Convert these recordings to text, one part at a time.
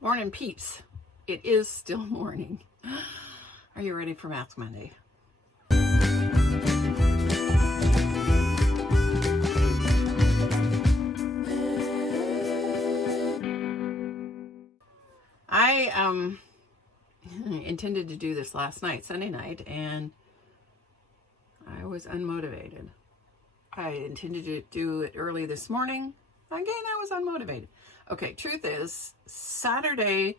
Morning, peeps. It is still morning. Are you ready for Math Monday? I intended to do this last night, Sunday night, and I was unmotivated. I intended to do it early this morning. Again, I was unmotivated. Okay, truth is, Saturday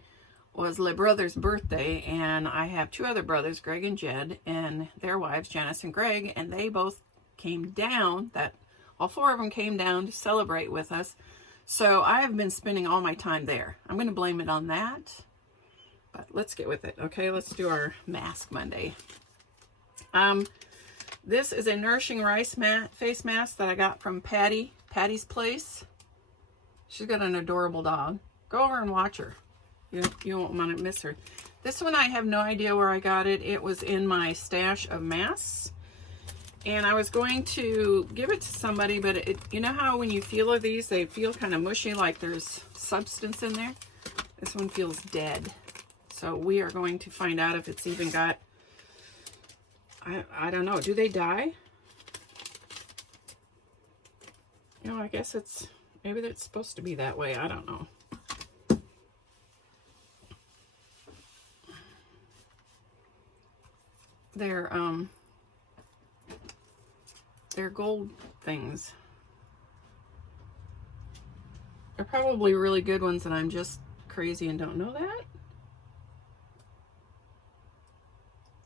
was Le Brother's birthday, and I have two other brothers, Greg and Jed, and their wives, Janice and Greg, and they both came down, all four of them came down to celebrate with us. So I have been spending all my time there. I'm going to blame it on that, but let's get with it. Okay, let's do our Mask Monday. This is a Nourishing Rice face mask that I got from Patty's Place. She's got an adorable dog. Go over and watch her. You won't want to miss her. This one, I have no idea where I got it. It was in my stash of masks. And I was going to give it to somebody, but you know how when you feel of these, they feel kind of mushy, like there's substance in there? This one feels dead. So we are going to find out if it's even got, I don't know. Do they die? You know, I guess maybe that's supposed to be that way. I don't know. They're gold things. They're probably really good ones, and I'm just crazy and don't know that.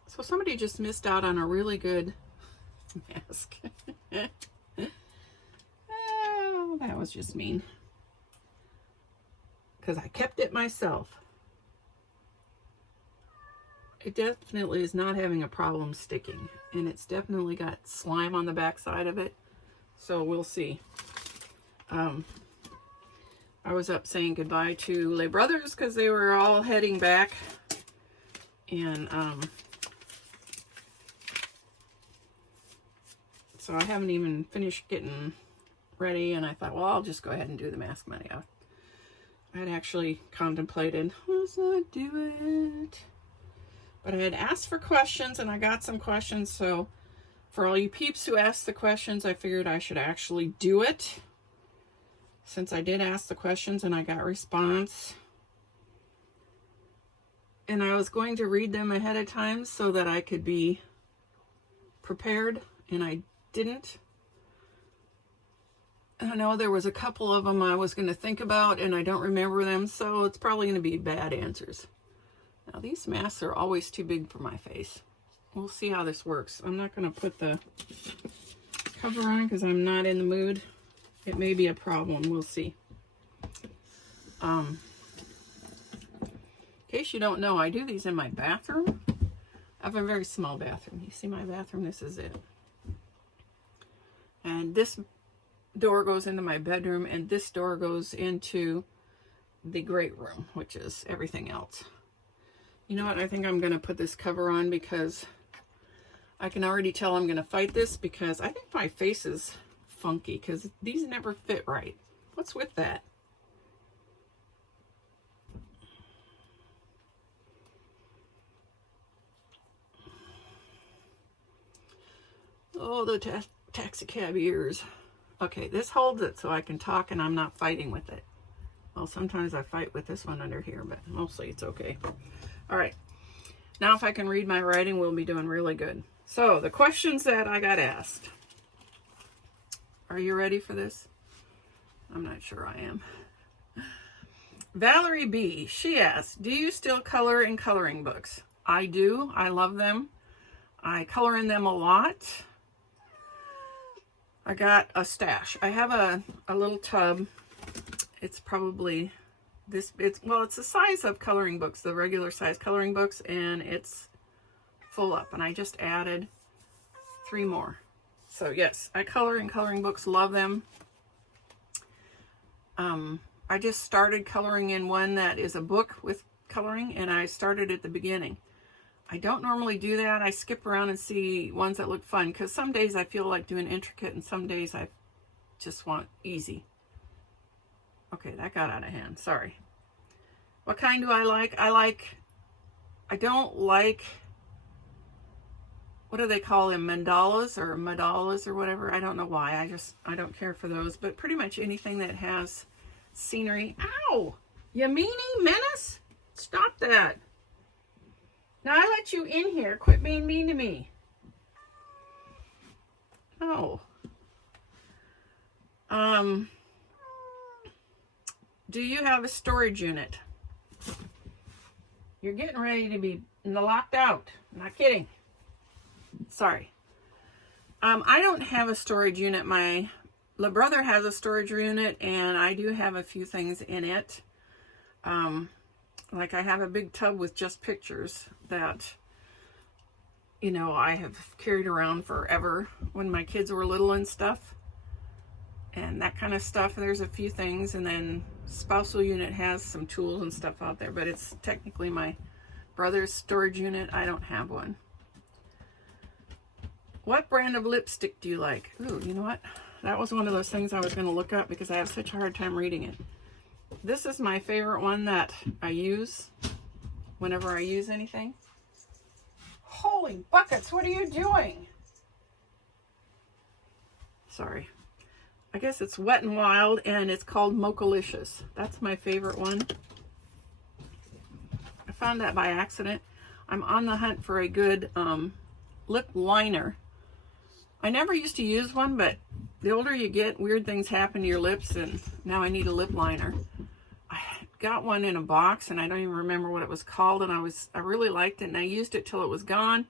So somebody just missed out on a really good mask. Oh, that was just mean. Because I kept it myself. It definitely is not having a problem sticking. And it's definitely got slime on the back side of it. So we'll see. I was up saying goodbye to Les Brothers because they were all heading back. And so I haven't even finished getting ready. And I thought, well, I'll just go ahead and do the Mask Monday. I had actually contemplated, let's not do it. But I had asked for questions, and I got some questions. So for all you peeps who asked the questions, I figured I should actually do it. Since I did ask the questions and I got response. And I was going to read them ahead of time so that I could be prepared, and I didn't. I know there was a couple of them I was going to think about, and I don't remember them, so it's probably going to be bad answers. Now, these masks are always too big for my face. We'll see how this works. I'm not going to put the cover on because I'm not in the mood. It may be a problem. We'll see. In case you don't know, I do these in my bathroom. I have a very small bathroom. You see my bathroom? This is it. And this door goes into my bedroom, and this door goes into the great room, which is everything else. You know what? I think I'm going to put this cover on because I can already tell I'm going to fight this because I think my face is funky because these never fit right. What's with that? Oh, the taxi cab ears. Okay, this holds it so I can talk and I'm not fighting with it. Well, sometimes I fight with this one under here, but mostly it's okay. All right, now if I can read my writing, we'll be doing really good. So the questions that I got asked. Are you ready for this? I'm not sure I am. Valerie B, she asked, do you still color in coloring books? I do. I love them. I color in them a lot. I got a stash. I have a little tub. It's probably it's the size of coloring books, the regular size coloring books, and it's full up. And I just added 3 more. So yes, I color in coloring books, love them. I just started coloring in one that is a book with coloring, and I started at the beginning. I don't normally do that. I skip around and see ones that look fun, because some days I feel like doing intricate and some days I just want easy. Okay, that got out of hand. Sorry. What kind do I like? I don't like, what do they call them? Mandalas or whatever. I don't know why. I don't care for those. But pretty much anything that has scenery. Ow! You meanie menace? Stop that. Now I let you in here. Quit being mean to me. Oh. Do you have a storage unit? You're getting ready to be locked out. Not kidding. Sorry. I don't have a storage unit. My little brother has a storage unit, and I do have a few things in it. Like I have a big tub with just pictures that, you know, I have carried around forever when my kids were little and stuff. And that kind of stuff. There's a few things, and then spousal unit has some tools and stuff out there, but it's technically my brother's storage unit. I don't have one. What brand of lipstick do you like? Ooh, you know what? That was one of those things I was going to look up because I have such a hard time reading it. This is my favorite one that I use whenever I use anything. Holy buckets, what are you doing? Sorry. I guess it's Wet n Wild, and it's called Mochalicious. That's my favorite one. I found that by accident. I'm on the hunt for a good lip liner. I never used to use one, but the older you get, weird things happen to your lips, and now I need a lip liner. I got one in a box, and I don't even remember what it was called, and I really liked it, and I used it till it was gone,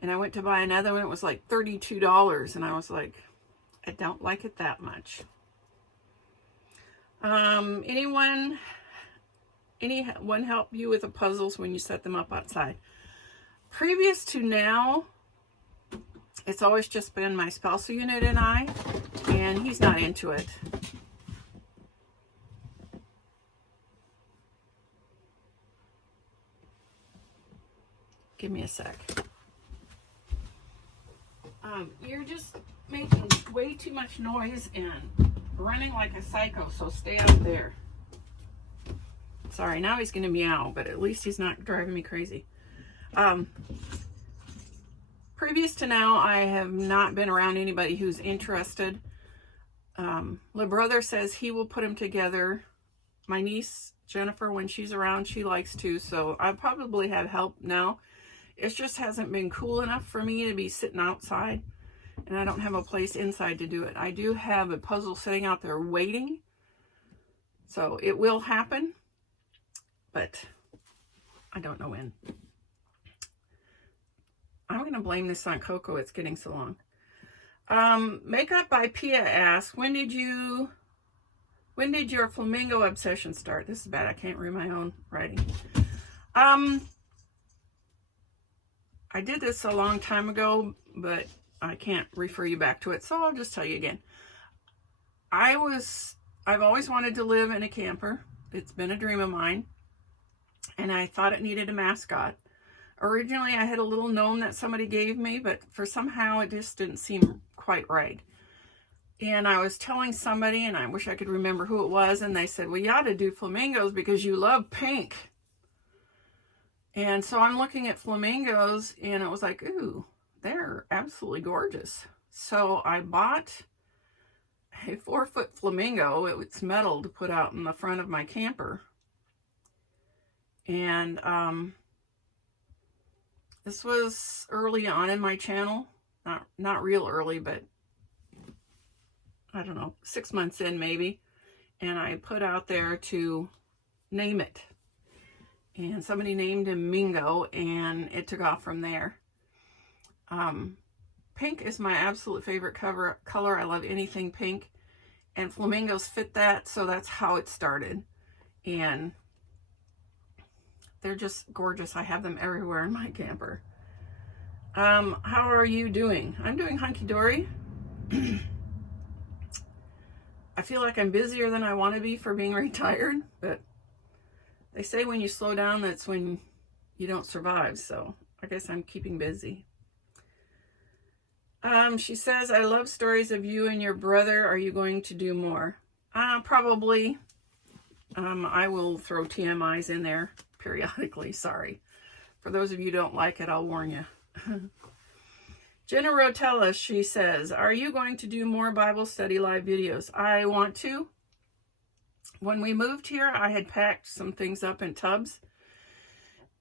and I went to buy another one. It was like $32, and I was like, I don't like it that much. Anyone help you with the puzzles when you set them up outside? Previous to now, it's always just been my spousal unit and I, and he's not into it. Give me a sec. You're just making way too much noise and running like a psycho, so stay out there. Sorry, now he's going to meow, but at least he's not driving me crazy. Previous to now, I have not been around anybody who's interested. My brother says he will put them together. My niece, Jennifer, when she's around, she likes to, so I probably have help now. It just hasn't been cool enough for me to be sitting outside, and I don't have a place inside to do it. I do have a puzzle sitting out there waiting, so it will happen, but I don't know when. I'm going to blame this on Coco. It's getting so long. Makeup by Pia asks, when did your flamingo obsession start? This is bad. I can't read my own writing. I did this a long time ago, but I can't refer you back to it, so I'll just tell you again. I've always wanted to live in a camper. It's been a dream of mine, and I thought it needed a mascot. Originally, I had a little gnome that somebody gave me, but for somehow it just didn't seem quite right. And I was telling somebody, and I wish I could remember who it was, and they said, well, you ought to do flamingos because you love pink. And so I'm looking at flamingos, and it was like, ooh, they're absolutely gorgeous. So I bought a 4-foot flamingo. It's metal to put out in the front of my camper. And this was early on in my channel. Not real early, but I don't know, 6 months in maybe. And I put out there to name it. And somebody named him Mingo, and it took off from there. Pink is my absolute favorite color. I love anything pink. And flamingos fit that, so that's how it started. And they're just gorgeous. I have them everywhere in my camper. How are you doing? I'm doing hunky-dory. I feel like I'm busier than I want to be for being retired, but they say when you slow down, that's when you don't survive, so I guess I'm keeping busy. She says, I love stories of you and your brother. Are you going to do more? Probably. I will throw TMIs in there periodically. Sorry. For those of you who don't like it, I'll warn you. Jenna Rotella, she says, are you going to do more Bible study live videos? I want to. When we moved here, I had packed some things up in tubs,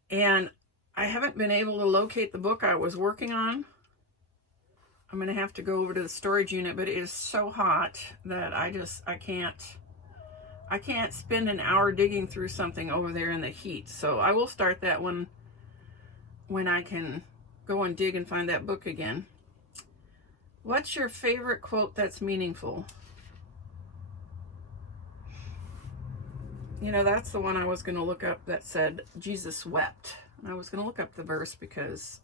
and I haven't been able to locate the book I was working on. I'm going to have to go over to the storage unit, but it is so hot that I can't spend an hour digging through something over there in the heat. So I will start that one when I can go and dig and find that book again. What's your favorite quote that's meaningful? You know, that's the one I was going to look up that said Jesus wept. And I was going to look up the verse because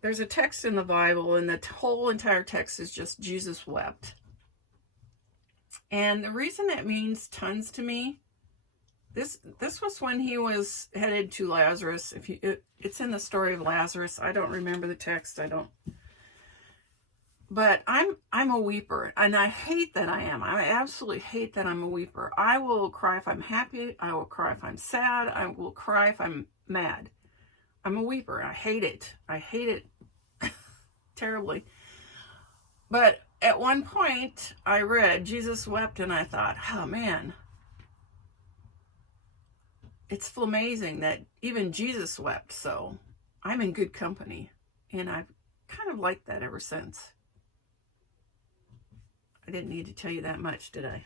there's a text in the Bible, and the whole entire text is just Jesus wept. And the reason that means tons to me, this was when he was headed to Lazarus. It's in the story of Lazarus. I don't remember the text. But I'm a weeper, and I hate that I am. I absolutely hate that I'm a weeper. I will cry if I'm happy. I will cry if I'm sad. I will cry if I'm mad. I'm a weeper. I hate it. I hate it terribly. But at one point, I read Jesus wept, and I thought, oh man, it's flamazing that even Jesus wept. So I'm in good company, and I've kind of liked that ever since. I didn't need to tell you that much, did I?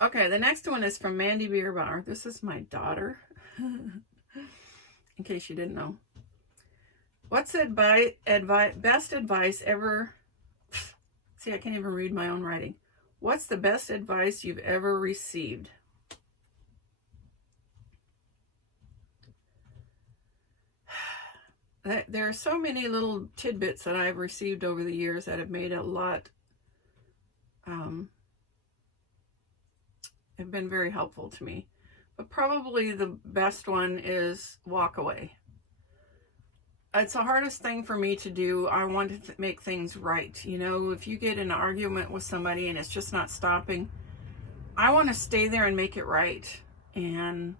Okay, the next one is from Mandy Bierbauer. This is my daughter, in case you didn't know. What's the best advice ever? See, I can't even read my own writing. What's the best advice you've ever received? There are so many little tidbits that I've received over the years that have made a lot, have been very helpful to me. But probably the best one is walk away. It's the hardest thing for me to do. I want to make things right. You know, if you get in an argument with somebody and it's just not stopping, I want to stay there and make it right. And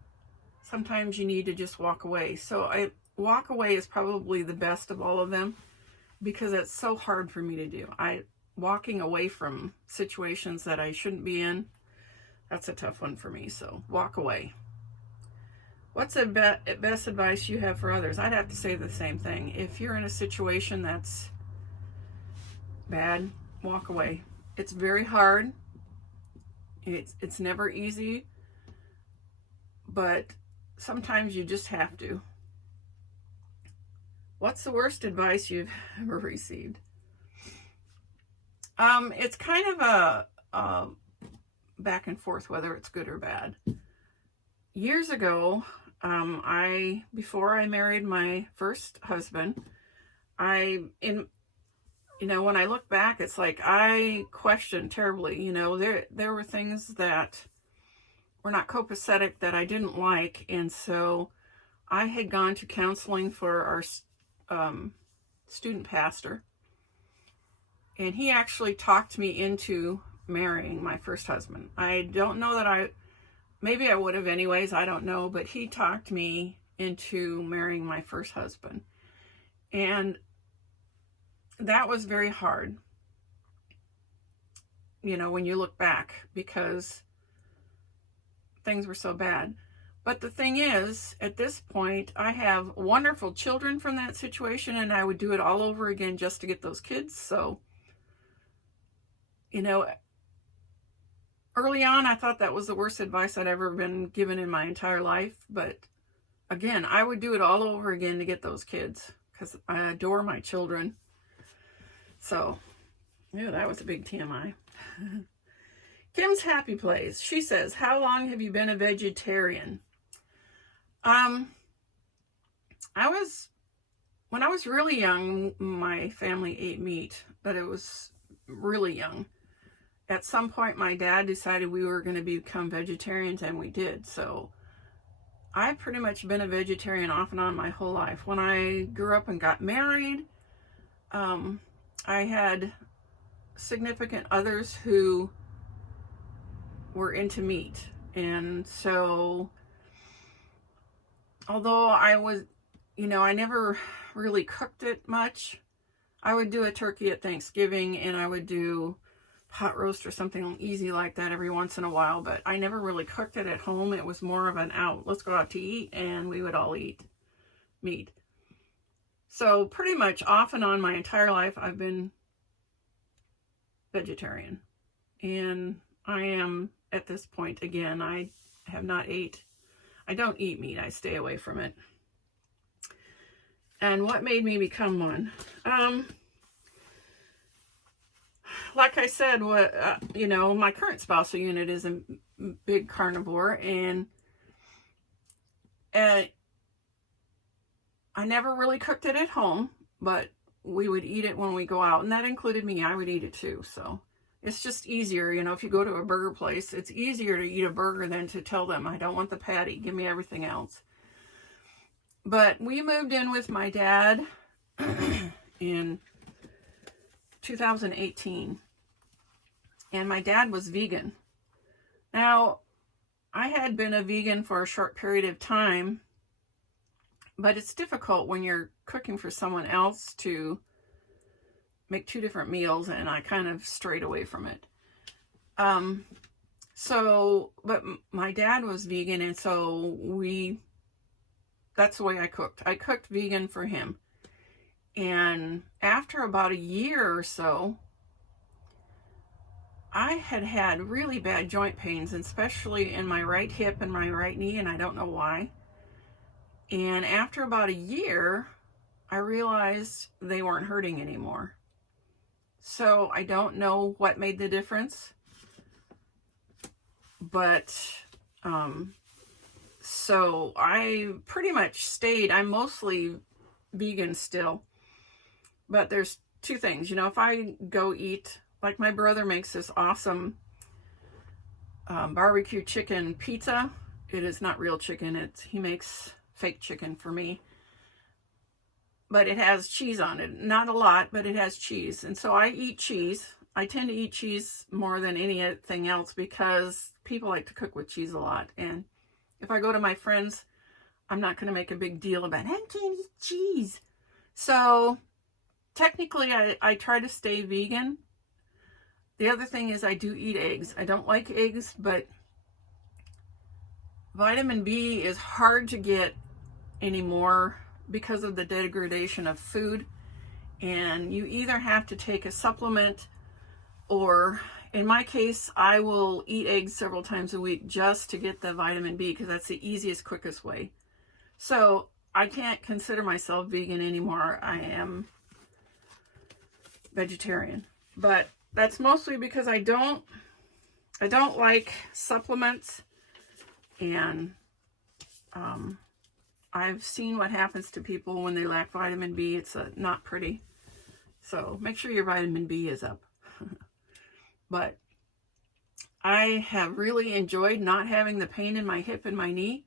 sometimes you need to just walk away. So walk away is probably the best of all of them, because it's so hard for me to do. Walking away from situations that I shouldn't be in, that's a tough one for me. So walk away. What's the best advice you have for others? I'd have to say the same thing. If you're in a situation that's bad, walk away. It's very hard. It's never easy, but sometimes you just have to. What's the worst advice you've ever received? It's kind of a back and forth whether it's good or bad. Years ago, before I married my first husband, when I look back, it's like I questioned terribly. You know, there were things that were not copacetic that I didn't like, and so I had gone to counseling for our student pastor, and he actually talked me into marrying my first husband. I don't know that maybe I would have anyways, I don't know, but he talked me into marrying my first husband. And that was very hard, you know, when you look back, because things were so bad. But the thing is, at this point, I have wonderful children from that situation, and I would do it all over again just to get those kids. So, you know, early on, I thought that was the worst advice I'd ever been given in my entire life. But again, I would do it all over again to get those kids, because I adore my children. So, yeah, that was a big TMI. Kim's Happy Place. She says, how long have you been a vegetarian? When I was really young, my family ate meat, but it was really young. At some point, my dad decided we were going to become vegetarians, and we did. So I've pretty much been a vegetarian off and on my whole life. When I grew up and got married, I had significant others who were into meat. And so, although I was, I never really cooked it much. I would do a turkey at Thanksgiving, and I would do hot roast or something easy like that every once in a while, but I never really cooked it at home. It was more of an let's go out to eat, and we would all eat meat. So pretty much off and on my entire life, I've been vegetarian. And I am, at this point, again, I don't eat meat. I stay away from it. And what made me become one? Like I said, my current spousal unit is a big carnivore, and I never really cooked it at home, but we would eat it when we go out, and that included me. I would eat it too. So it's just easier, if you go to a burger place, it's easier to eat a burger than to tell them, I don't want the patty, give me everything else. But we moved in with my dad in 2018, and my dad was vegan. Now, I had been a vegan for a short period of time, but it's difficult when you're cooking for someone else to make two different meals, and I kind of strayed away from it. But my dad was vegan, and so that's the way I cooked. I cooked vegan for him. And after about a year or so, I had really bad joint pains, especially in my right hip and my right knee, and I don't know why. And after about a year, I realized they weren't hurting anymore. So I don't know what made the difference. But, so I pretty much stayed. I'm mostly vegan still. But there's two things. If I go eat, like my brother makes this awesome barbecue chicken pizza. It is not real chicken. He makes fake chicken for me. But it has cheese on it. Not a lot, but it has cheese. And so I eat cheese. I tend to eat cheese more than anything else because people like to cook with cheese a lot. And if I go to my friends, I'm not going to make a big deal about, I can't eat cheese. So technically, I try to stay vegan. The other thing is I do eat eggs. I don't like eggs, but vitamin B is hard to get anymore because of the degradation of food. And you either have to take a supplement, or in my case, I will eat eggs several times a week just to get the vitamin B, because that's the easiest, quickest way. So I can't consider myself vegan anymore. I am vegetarian, but that's mostly because I don't like supplements, and I've seen what happens to people when they lack vitamin B. It's not pretty. So make sure your vitamin B is up. But I have really enjoyed not having the pain in my hip and my knee.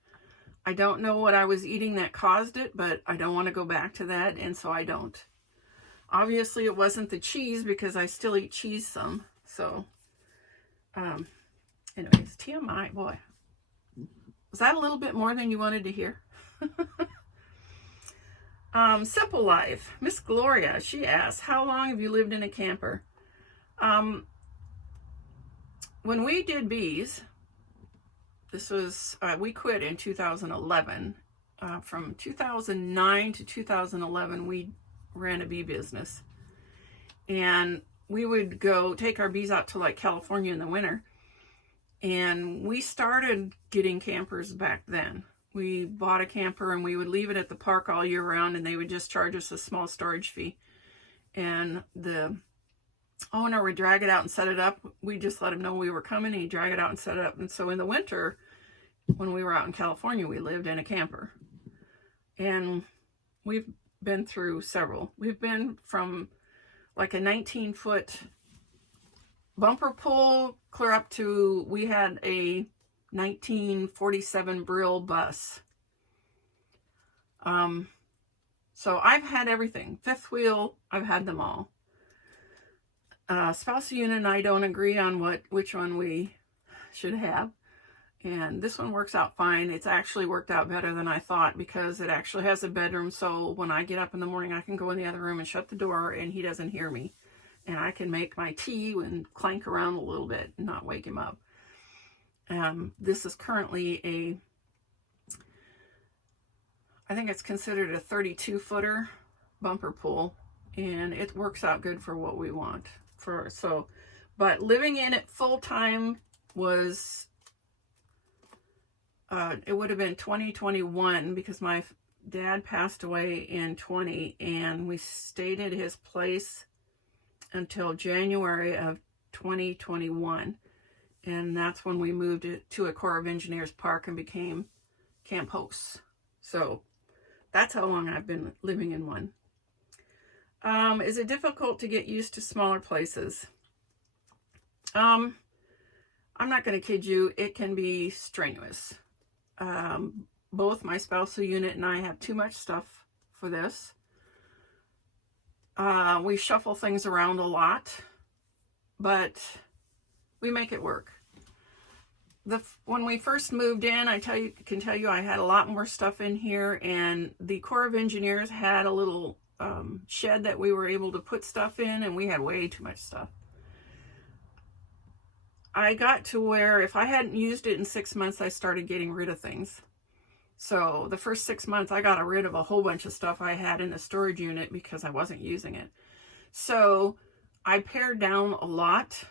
I don't know what I was eating that caused it, but I don't want to go back to that, and so I don't. Obviously, it wasn't the cheese, because I still eat cheese some. So, anyways, TMI, boy. Was that a little bit more than you wanted to hear? Simple Life. Miss Gloria, she asks, how long have you lived in a camper? When we did bees, this was, we quit in 2011. From 2009 to 2011, we ran a bee business. And we would go take our bees out to like California in the winter. And we started getting campers back then. We bought a camper and we would leave it at the park all year round, and they would just charge us a small storage fee. And the owner would drag it out and set it up. We just let him know we were coming, and he'd drag it out and set it up. And so in the winter, when we were out in California, we lived in a camper. And we've been through several. We've been from like a 19-foot bumper pull clear up to, we had a 1947 Brill bus. So I've had everything. Fifth wheel, I've had them all. Spousal unit and I don't agree on which one we should have. And this one works out fine. It's actually worked out better than I thought because it actually has a bedroom. So when I get up in the morning, I can go in the other room and shut the door and he doesn't hear me. And I can make my tea and clank around a little bit and not wake him up. This is currently I think it's considered a 32-footer bumper pool, and it works out good for what we want. But living in it full time was, it would have been 2021 because my dad passed away in 20, and we stayed at his place until January of 2021. And that's when we moved to a Corps of Engineers park and became camp hosts. So that's how long I've been living in one. Is it difficult to get used to smaller places? I'm not going to kid you. It can be strenuous. Both my spousal unit and I have too much stuff for this. We shuffle things around a lot, but we make it work. When we first moved in, I can tell you I had a lot more stuff in here, and the Corps of Engineers had a little shed that we were able to put stuff in, and we had way too much stuff. I got to where if I hadn't used it in 6 months, I started getting rid of things. So the first 6 months, I got rid of a whole bunch of stuff I had in the storage unit because I wasn't using it. So I pared down a lot.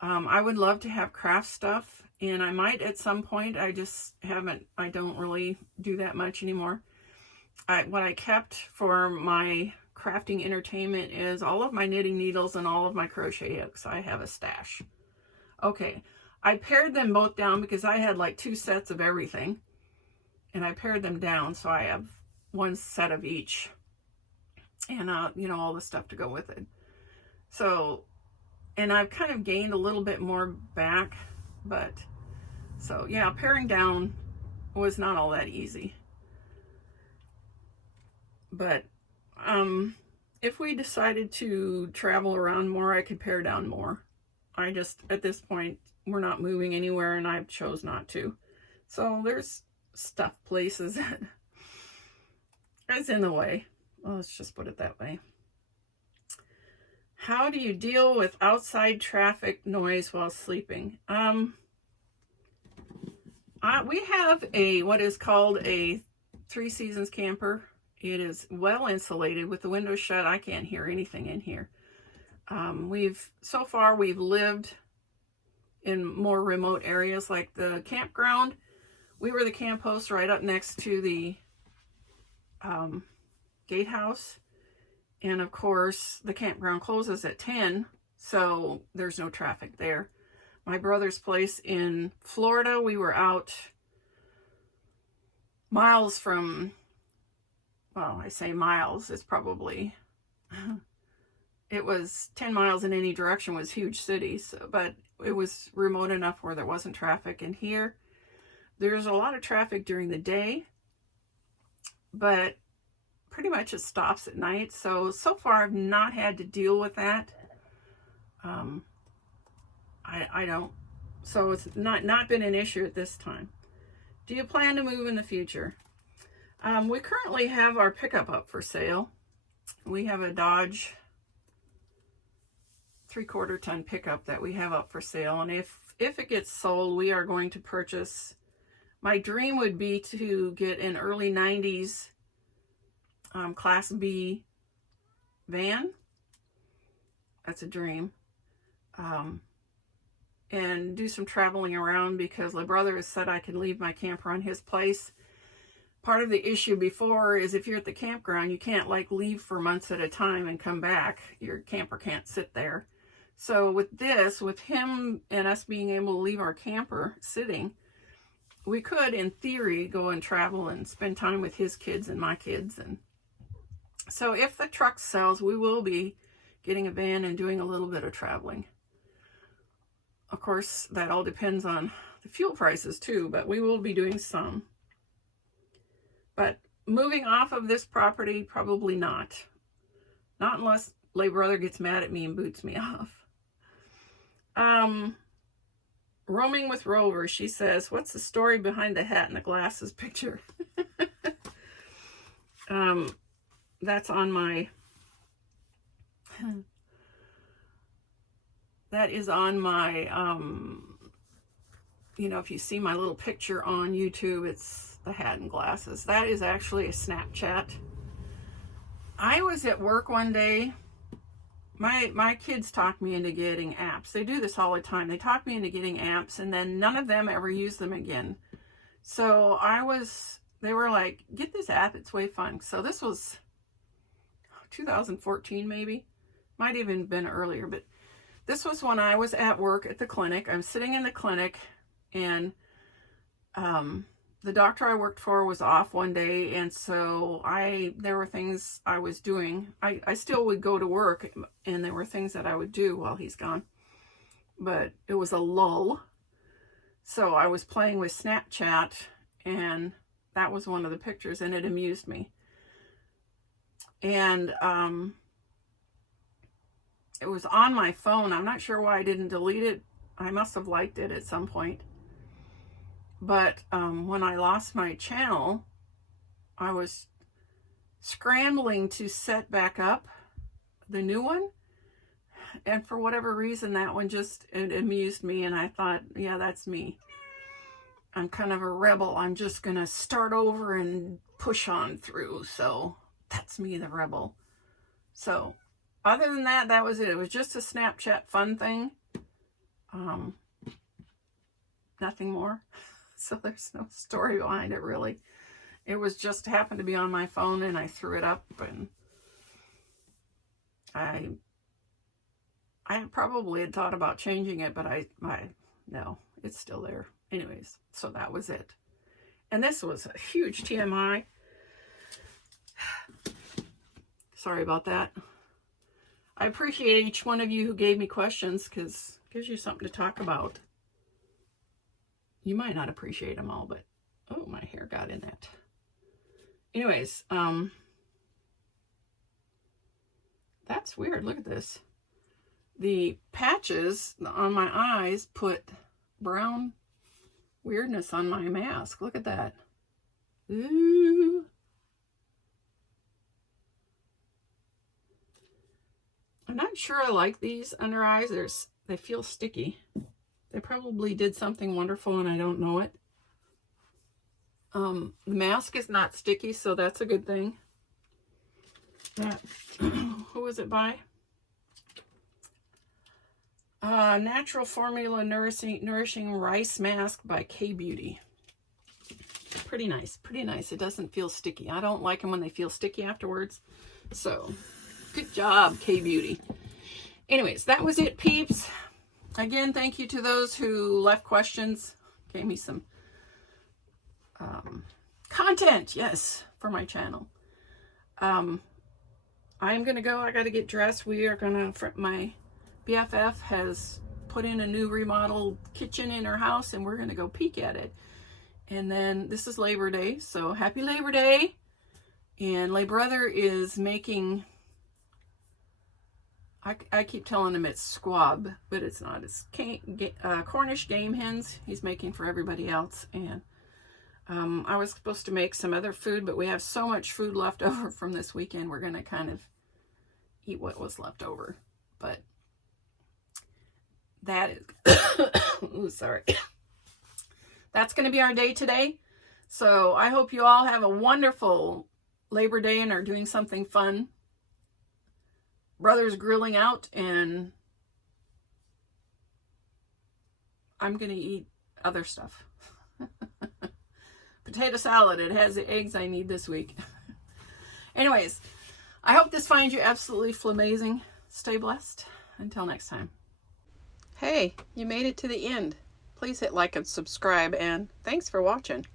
I would love to have craft stuff, and I might at some point. I don't really do that much anymore. What I kept for my crafting entertainment is all of my knitting needles and all of my crochet hooks. I have a stash. Okay, I pared them both down because I had like 2 sets of everything, and I pared them down so I have 1 set of each, and all the stuff to go with it. So, and I've kind of gained a little bit more back, but so yeah, paring down was not all that easy. But if we decided to travel around more, I could pare down more. At this point, we're not moving anywhere, and I chose not to. So there's places that is in the way. Well, let's just put it that way. How do you deal with outside traffic noise while sleeping? We have what is called a 3 Seasons camper. It is well insulated with the windows shut. I can't hear anything in here. So far we've lived in more remote areas like the campground. We were the camp host right up next to the gatehouse. And of course, the campground closes at 10, so there's no traffic there. My brother's place in Florida, we were out miles from, well, I say miles, it's probably, it was 10 miles in any direction was huge cities, but it was remote enough where there wasn't traffic. And here, there's a lot of traffic during the day, but pretty much it stops at night. So far I've not had to deal with that. I don't. So it's not been an issue at this time. Do you plan to move in the future? We currently have our pickup up for sale. We have a Dodge 3/4 ton pickup that we have up for sale. And if it gets sold, we are going to purchase. My dream would be to get an early 90s Class B van. That's a dream. And do some traveling around because my brother has said I can leave my camper on his place. Part of the issue before is if you're at the campground, you can't leave for months at a time and come back. Your camper can't sit there. So with him and us being able to leave our camper sitting, we could, in theory, go and travel and spend time with his kids and my kids. And so if the truck sells, we will be getting a van and doing a little bit of traveling. Of course, that all depends on the fuel prices too, but we will be doing some. But moving off of this property, probably not. Not unless Lay Brother gets mad at me and boots me off. Roaming with Rover, she says, what's the story behind the hat and the glasses picture? That's on my, that is on my, you know, if you see my little picture on YouTube, it's the hat and glasses. That is actually a Snapchat. I was at work one day. My kids talk me into getting apps. They do this all the time. They talk me into getting apps, and then none of them ever use them again. So they were like, get this app, it's way fun. So this was 2014 maybe. Might even been earlier, but this was when I was at work at the clinic. I'm sitting in the clinic, and the doctor I worked for was off one day, and so there were things I was doing. I still would go to work, and there were things that I would do while he's gone. But it was a lull. So I was playing with Snapchat, and that was one of the pictures, and it amused me. And it was on my phone. I'm not sure why I didn't delete it. I must have liked it at some point. But when I lost my channel, I was scrambling to set back up the new one. And for whatever reason, that one it amused me. And I thought, yeah, that's me. I'm kind of a rebel. I'm just going to start over and push on through. So that's me, the rebel. So other than that, that was it. It was just a Snapchat fun thing. Nothing more. So there's no story behind it, really. It was just happened to be on my phone, and I threw it up, and I probably had thought about changing it, but no, it's still there. Anyways, so that was it. And this was a huge TMI. Sorry about that. I appreciate each one of you who gave me questions, because it gives you something to talk about. You might not appreciate them all, but oh, my hair got in that. Anyways, that's weird. Look at this. The patches on my eyes put brown weirdness on my mask. Look at that. Ooh. I'm not sure I like these under eyes. They feel sticky. They probably did something wonderful and I don't know it. The mask is not sticky, so that's a good thing. Who was it by? Natural Formula Nourishing Rice Mask by K-Beauty. Pretty nice, pretty nice. It doesn't feel sticky. I don't like them when they feel sticky afterwards. So, good job, K-Beauty. Anyways, that was it, peeps. Again, thank you to those who left questions. Gave me some content, yes, for my channel. I'm going to go. I got to get dressed. We are going to, my BFF has put in a new remodeled kitchen in her house, and we're going to go peek at it. And then this is Labor Day, so happy Labor Day. And Lay Brother is making, I keep telling him it's squab, but it's not. It's Cornish game hens he's making for everybody else. And I was supposed to make some other food, but we have so much food left over from this weekend, we're going to kind of eat what was left over. But that is, ooh, sorry. That's going to be our day today. So I hope you all have a wonderful Labor Day and are doing something fun. Brother's grilling out, and I'm going to eat other stuff. Potato salad. It has the eggs I need this week. Anyways, I hope this finds you absolutely flamazing. Stay blessed. Until next time. Hey, you made it to the end. Please hit like and subscribe, and thanks for watching.